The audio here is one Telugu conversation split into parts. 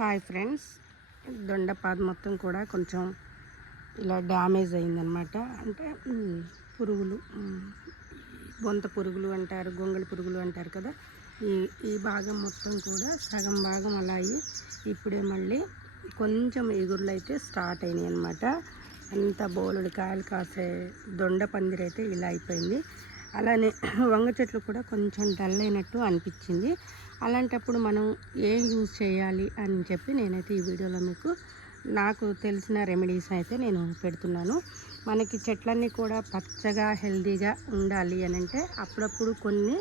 హాయ్ ఫ్రెండ్స్, దొండపాద మొత్తం కూడా కొంచెం ఇలా డ్యామేజ్ అయిందనమాట. అంటే పురుగులు, బొంత పురుగులు అంటారు, గొంగళి పురుగులు అంటారు కదా. ఈ భాగం మొత్తం కూడా సగం భాగం అలా అయ్యి ఇప్పుడే మళ్ళీ కొంచెం ఎగురులు అయితే స్టార్ట్ అయినాయి అనమాట. అంత బోలెడు కాయలు కాసే దొండ పందిరైతే ఇలా అయిపోయింది. అలానే వంగ చెట్లు కూడా కొంచెం డల్ అయినట్టు అనిపించింది. అలాంటప్పుడు మనం ఏం యూజ్ చేయాలి అని చెప్పి నేనైతే ఈ వీడియోలో మీకు నాకు తెలిసిన రెమెడీస్ అయితే నేను పెడుతున్నాను. మనకి చెట్లన్నీ కూడా పచ్చగా హెల్తీగా ఉండాలి అని అంటే అప్పుడప్పుడు కొన్ని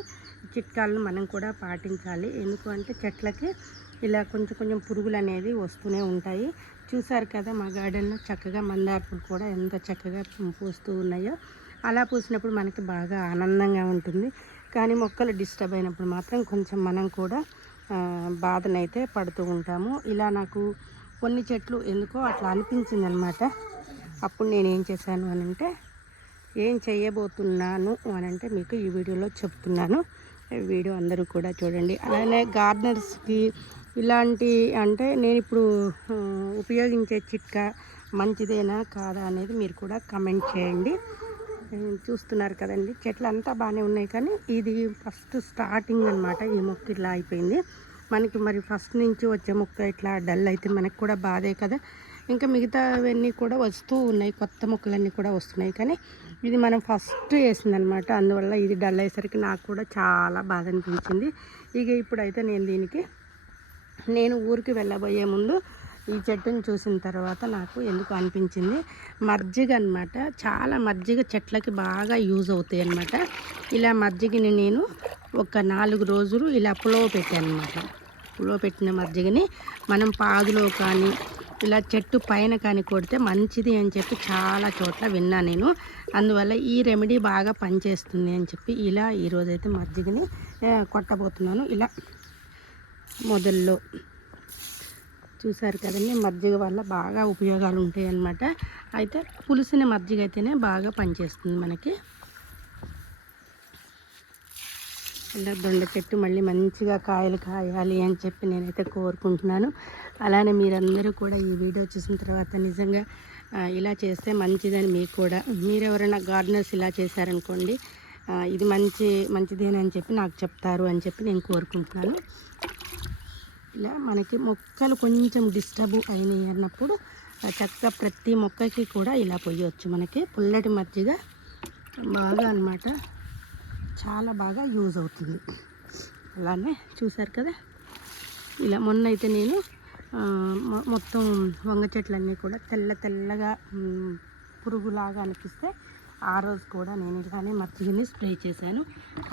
చిట్కాలను మనం కూడా పాటించాలి. ఎందుకు అంటే చెట్లకి ఇలా కొంచెం కొంచెం పురుగులు అనేది వస్తూనే ఉంటాయి. చూసారు కదా, మా గార్డెన్లో చక్కగా మందార పూలు కూడా ఎంత చక్కగా పూస్తూ ఉన్నాయో. అలా పూసినప్పుడు మనకి బాగా ఆనందంగా ఉంటుంది. కానీ మొక్కలు డిస్టర్బ్ అయినప్పుడు మాత్రం కొంచెం మనం కూడా బాధనైతే పడుతూ ఉంటాము. ఇలా నాకు కొన్ని చెట్లు ఎందుకో అట్లా అనిపించింది అనమాట. అప్పుడు నేను ఏం చేశాను అని అంటే, ఏం చేయబోతున్నాను అని అంటే మీకు ఈ వీడియోలో చెప్తున్నాను. వీడియో అందరూ కూడా చూడండి. అలానే గార్డెనర్స్కి ఇలాంటి అంటే నేను ఇప్పుడు ఉపయోగించే చిట్కా మంచిదేనా కాదా అనేది మీరు కూడా కమెంట్ చేయండి. చూస్తున్నారు కదండి, చెట్లు అంతా బాగానే ఉన్నాయి, కానీ ఇది ఫస్ట్ స్టార్టింగ్ అనమాట. ఈ మొక్క ఇట్లా అయిపోయింది మనకి. మరి ఫస్ట్ నుంచి వచ్చే మొక్క ఇట్లా డల్ అయితే మనకు కూడా బాధే కదా. ఇంకా మిగతావన్నీ కూడా వస్తూ ఉన్నాయి, కొత్త మొక్కలన్నీ కూడా వస్తున్నాయి, కానీ ఇది మనం ఫస్ట్ వేసిందనమాట. అందువల్ల ఇది డల్ అయ్యేసరికి నాకు కూడా చాలా బాధ అనిపించింది. ఇక ఇప్పుడైతే నేను ఊరికి వెళ్ళబోయే ముందు ఈ చెట్టుని చూసిన తర్వాత నాకు ఎందుకు అనిపించింది, మజ్జిగ అనమాట. చాలా మజ్జిగ చెట్లకి బాగా యూజ్ అవుతాయి అన్నమాట. ఇలా మజ్జిగని నేను ఒక 4 రోజులు ఇలా పులవ పెట్టాను అనమాట. పులవ పెట్టిన మజ్జిగని మనం పాదులో కానీ ఇలా చెట్టు పైన కానీ కొడితే మంచిది అని చెప్పి చాలా చోట్ల విన్నా నేను. అందువల్ల ఈ రెమెడీ బాగా పనిచేస్తుంది అని చెప్పి ఇలా ఈరోజైతే మజ్జిగని కొట్టబోతున్నాను. ఇలా మొదల్లో చూసారు కదండి, మజ్జిగ వల్ల బాగా ఉపయోగాలు ఉంటాయి అన్నమాట. అయితే పులిసిన మజ్జిగ అయితేనే బాగా పనిచేస్తుంది మనకి. ఇలా దొండ చెట్టు మళ్ళీ మంచిగా కాయలు కాయాలి అని చెప్పి నేనైతే కోరుకుంటున్నాను. అలానే మీరందరూ కూడా ఈ వీడియో చూసిన తర్వాత నిజంగా ఇలా చేస్తే మంచిదని మీకు కూడా, మీరెవరైనా గార్డెనర్స్ ఇలా చేశారనుకోండి, ఇది మంచిదేనని చెప్పి నాకు చెప్తారు అని చెప్పి నేను కోరుకుంటున్నాను. ఇలా మనకి మొక్కలు కొంచెం డిస్టర్బ్ అయినాయి అన్నప్పుడు చక్కగా ప్రతి మొక్కకి కూడా ఇలా పోయవచ్చు. మనకి పుల్లటి మజ్జిగ బాగా అన్నమాట, చాలా బాగా యూజ్ అవుతుంది. అలానే చూసారు కదా, ఇలా మొన్న అయితే నేను మొత్తం వంగ చెట్లన్నీ కూడా తెల్లగా పురుగులాగా అనిపిస్తే ఆ రోజు కూడా నేను ఇలానే మజ్జిగని స్ప్రే చేశాను.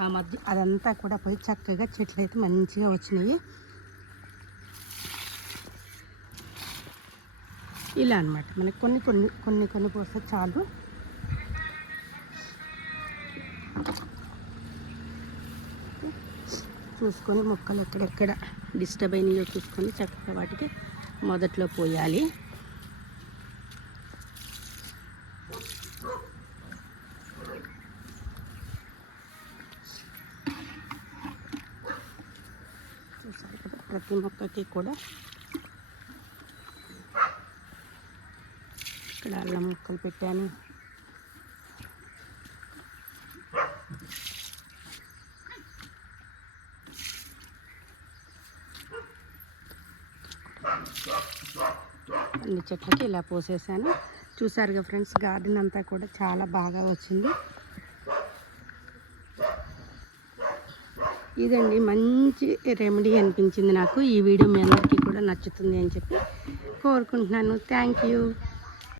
ఆ మజ్జిగ అదంతా కూడా పోయి చక్కగా చెట్లు అయితే మంచిగా వచ్చినాయి. ఇలా అన్నమాట. మనకి కొన్ని పోస్తే చాలు. చూసుకొని మొక్కలు ఎక్కడెక్కడ డిస్టర్బ్ అయినాయో చూసుకొని చక్కగా వాటికి మొదట్లో పోయాలి. చూసారు కదా, ప్రతి మొక్కకి కూడా ఇక్కడ అల్లం ముక్కలు పెట్టాను. అన్ని చెట్లకి ఇలా పోసేసాను. చూసారుగా ఫ్రెండ్స్, గార్డెన్ అంతా కూడా చాలా బాగా వచ్చింది. ఇదండి మంచి రెమెడీ అనిపించింది నాకు. ఈ వీడియో మీ అందరికీ కూడా నచ్చుతుంది అని చెప్పి కోరుకుంటున్నాను. Thank you.